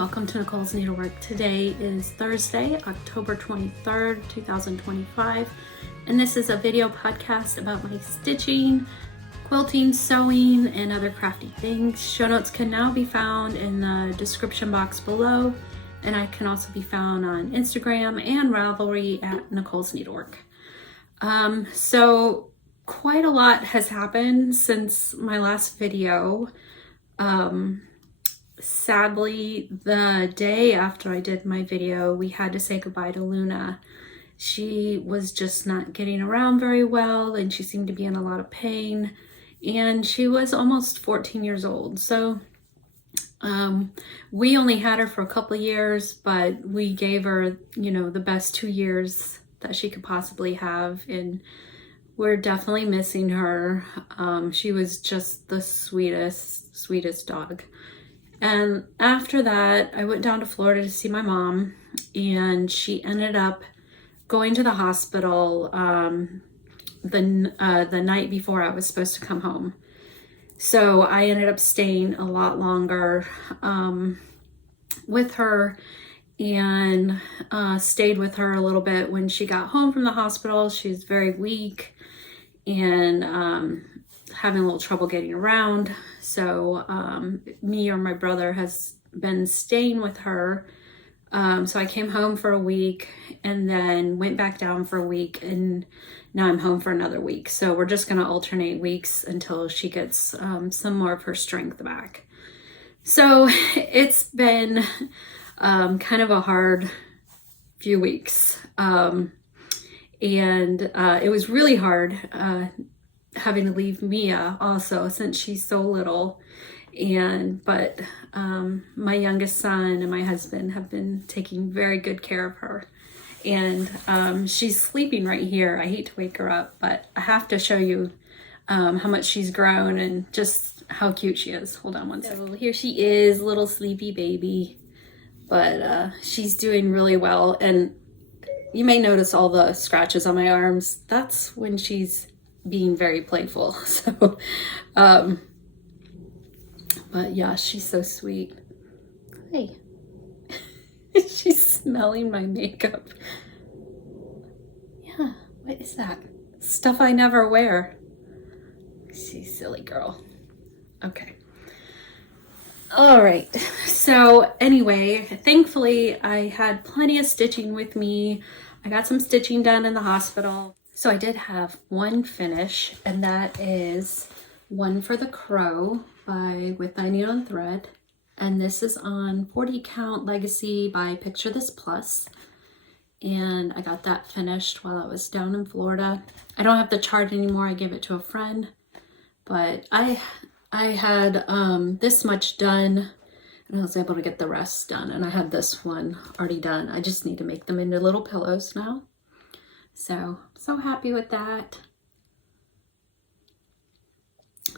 welcome to Nicole's Needlework. Today is Thursday, October 23rd, 2025, and this is a video podcast about my stitching, quilting, sewing, and other crafty things. Show notes can now be found in the description box below, and I can also be found on Instagram and Ravelry at Nicole's Needlework. So quite a lot has happened since my last video. Sadly, the day after I did my video, we had to say goodbye to Luna. She was just not getting around very well, and she seemed to be in a lot of pain, and she was almost 14 years old. So we only had her for a couple of years, but we gave her, the best 2 years that she could possibly have, and we're definitely missing her. She was just the sweetest dog. And after that, I went down to Florida to see my mom, and she ended up going to the hospital the night before I was supposed to come home. So I ended up staying a lot longer with her, and stayed with her a little bit when she got home from the hospital. She was very weak and having a little trouble getting around. So me or my brother has been staying with her. So I came home for a week and then went back down for a week, and now I'm home for another week. So we're just going to alternate weeks until she gets some more of her strength back. So it's been kind of a hard few weeks. And it was really hard having to leave Mia also, since she's so little. But my youngest son and my husband have been taking very good care of her, and she's sleeping right here. I hate to wake her up, but I have to show you how much she's grown and just how cute she is. Hold on one second. So here she is, little sleepy baby, but she's doing really well. And you may notice all the scratches on my arms. That's when she's being very playful. So but yeah, she's so sweet. Hey. She's smelling my makeup. Yeah, what is that? Stuff I never wear. She's a silly girl. Okay. All right. So anyway, thankfully I had plenty of stitching with me. I got some stitching done in the hospital. So I did have one finish, and that is one for the crow with my needle and thread. And this is on 40 count legacy by Picture This Plus. And I got that finished while I was down in Florida. I don't have the chart anymore. I gave it to a friend, but I had this much done, and I was able to get the rest done. And I had this one already done. I just need to make them into little pillows now. So happy with that.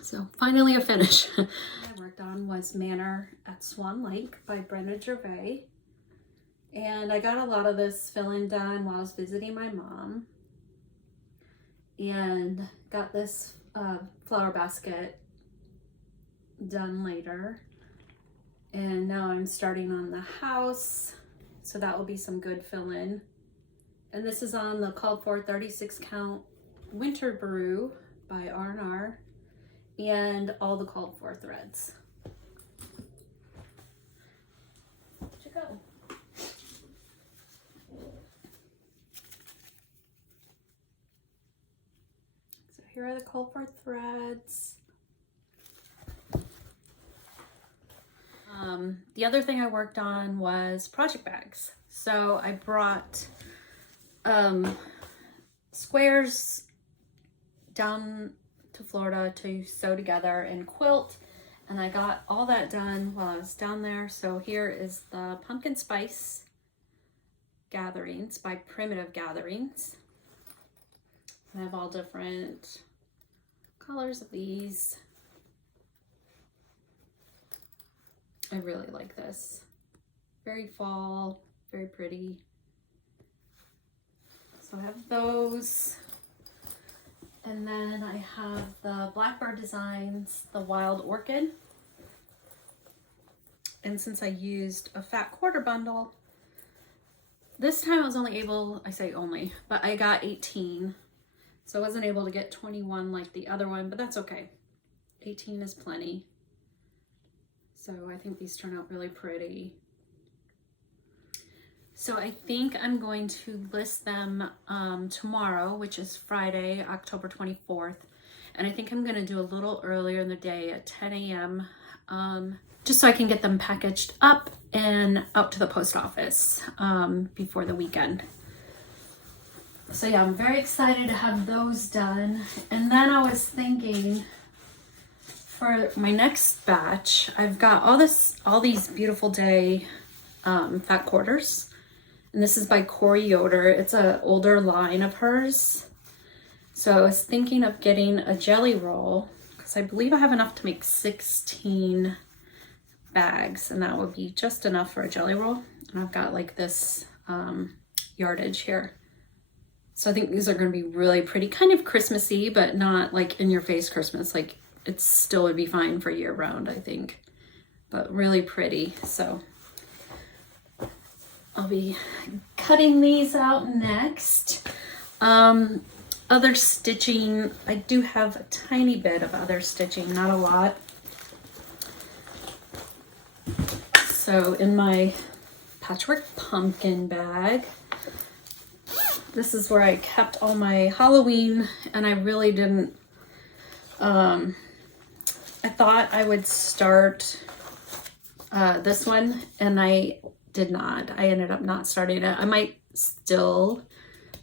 So finally a finish. What I worked on was Manor at Swan Lake by Brenda Gervais. And I got a lot of this fill-in done while I was visiting my mom. And got this flower basket done later. And now I'm starting on the house. So that will be some good fill-in. And this is on the called for 36 count Winter Brew by R&R, and all the called for threads. Where'd you go? So here are the called for threads. The other thing I worked on was project bags. So I brought squares down to Florida to sew together and quilt, and I got all that done while I was down there. So here is the pumpkin spice gatherings by Primitive Gatherings. I have all different colors of these. I really like this. Very fall, very pretty. So I have those. And then I have the Blackbird Designs, the Wild Orchid. And since I used a fat quarter bundle, this time I was only able, I say only, but I got 18. So I wasn't able to get 21 like the other one, but that's okay. 18 is plenty. So I think these turn out really pretty. So I think I'm going to list them tomorrow, which is Friday, October 24th. And I think I'm gonna do a little earlier in the day at 10 a.m. Just so I can get them packaged up and out to the post office before the weekend. So yeah, I'm very excited to have those done. And then I was thinking for my next batch, I've got all these Beautiful Day fat quarters. And this is by Corey Yoder. It's an older line of hers. So I was thinking of getting a jelly roll because I believe I have enough to make 16 bags, and that would be just enough for a jelly roll. And I've got like this yardage here. So I think these are going to be really pretty, kind of Christmassy, but not like in your face Christmas. Like it still would be fine for year round, I think, but really pretty. So I'll be cutting these out next. Other stitching, I do have a tiny bit of other stitching, not a lot. So in my patchwork pumpkin bag, this is where I kept all my Halloween, and I really didn't, I thought I would start this one, and I did not. I ended up not starting it. I might still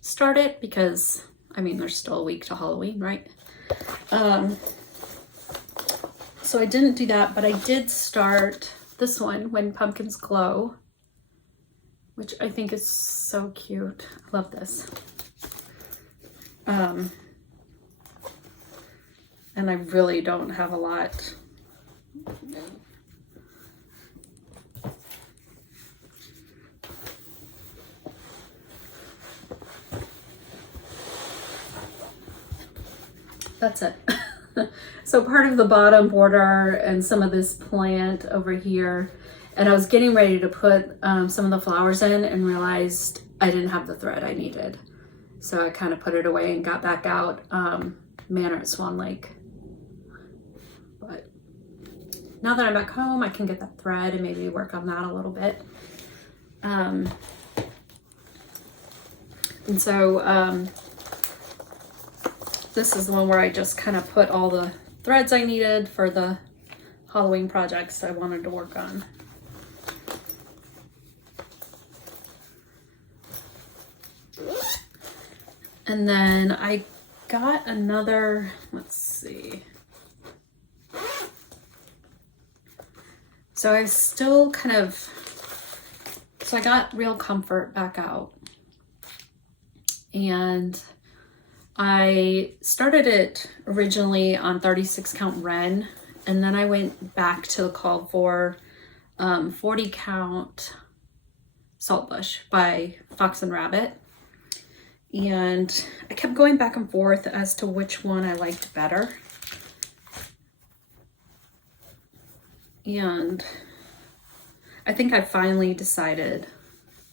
start it because, I mean, there's still a week to Halloween, right? So I didn't do that, but I did start this one, When Pumpkins Glow, which I think is so cute. I love this. And I really don't have a lot. That's it. So part of the bottom border and some of this plant over here, and I was getting ready to put some of the flowers in and realized I didn't have the thread I needed. So I kind of put it away and got back out Manor at Swan Lake. But now that I'm back home, I can get that thread and maybe work on that a little bit. And so this is the one where I just kind of put all the threads I needed for the Halloween projects I wanted to work on. And then I got another, let's see. So I still kind of, so I got Real Comfort back out. And I started it originally on 36 count Ren, and then I went back to the call for 40 count Saltbush by Fox and Rabbit. And I kept going back and forth as to which one I liked better. And I think I finally decided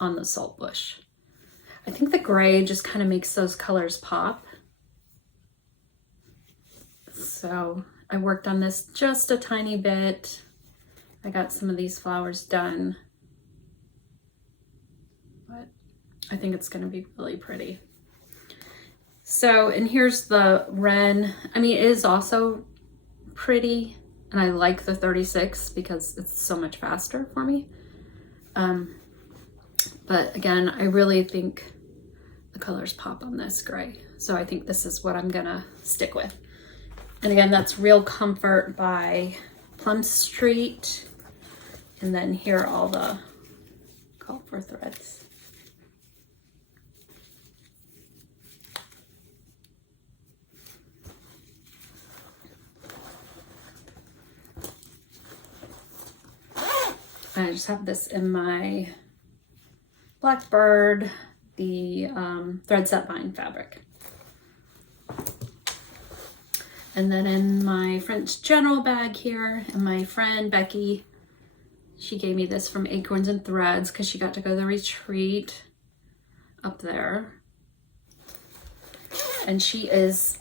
on the Saltbush. I think the gray just kind of makes those colors pop. So I worked on this just a tiny bit. I got some of these flowers done, but I think it's going to be really pretty. So, and here's the Ren. I mean, it is also pretty, and I like the 36 because it's so much faster for me. But again, I really think the colors pop on this gray. So I think this is what I'm gonna stick with. And again, that's Real Comfort by Plum Street. And then here are all the call for threads. I just have this in my Blackbird, the thread set bind fabric. And then in my French General bag here, and my friend Becky, She gave me this from Acorns and Threads because she got to go to the retreat up there. And she is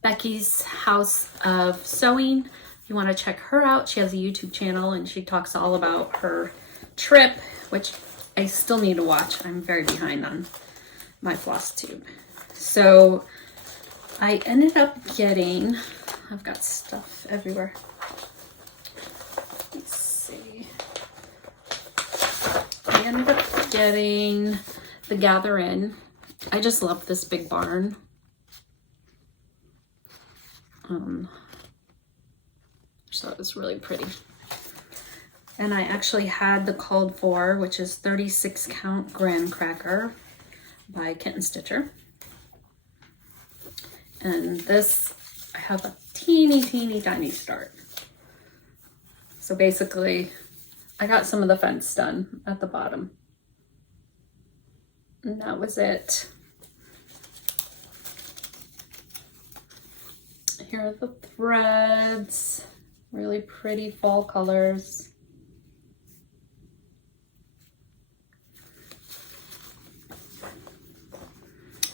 Becky's House of Sewing. If you want to check her out, she has a YouTube channel and she talks all about her trip, which I still need to watch. I'm very behind on my floss tube. So I ended up getting, I've got stuff everywhere. Let's see. I ended up getting the Gather In. I just love this big barn. So it's really pretty. And I actually had the Called For, which is 36 count graham cracker by Kitten Stitcher. And this, I have a teeny tiny start. So basically, I got some of the fence done at the bottom. And that was it. Here are the threads. Really pretty fall colors.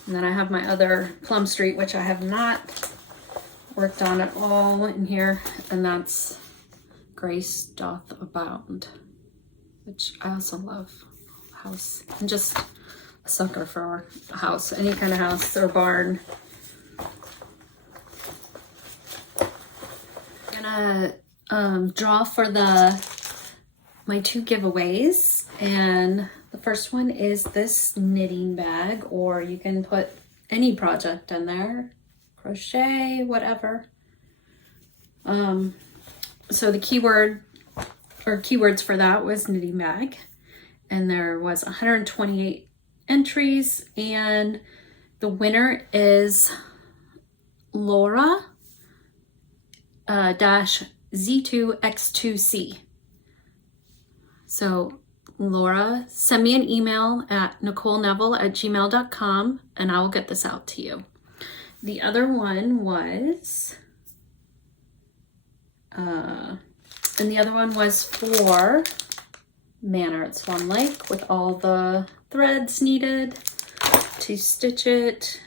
And then I have my other Plum Street, which I have not worked on at all in here. And that's Grace Doth Abound, which I also love. House. I'm just a sucker for a house, any kind of house or barn. I'm gonna draw for my 2 giveaways, and the first one is this knitting bag, or you can put any project in there, crochet, whatever. So the keyword or keywords for that was knitting bag, and there was 128 entries, and the winner is Laura -Z2X2C. So Laura, send me an email at NicoleNeville@gmail.com and I will get this out to you. The other one was, for Manor at Swan Lake, with all the threads needed to stitch it.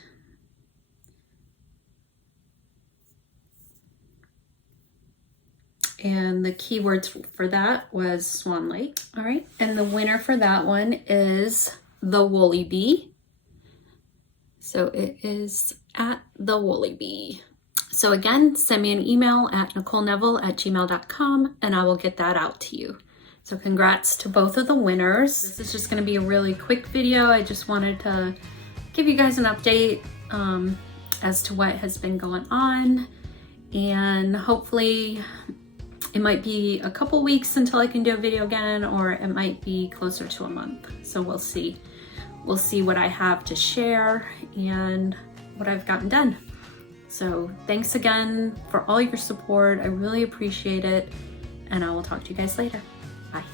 And the keywords for that was Swan Lake. All right. And the winner for that one is The Woolly Bee. So it is at The Woolly Bee. So again, send me an email at NicoleNeville@gmail.com and I will get that out to you. So congrats to both of the winners. This is just going to be a really quick video. I just wanted to give you guys an update as to what has been going on. And hopefully it might be a couple weeks until I can do a video again, or it might be closer to a month. So we'll see. We'll see what I have to share and what I've gotten done. So thanks again for all your support. I really appreciate it. And I will talk to you guys later. Bye.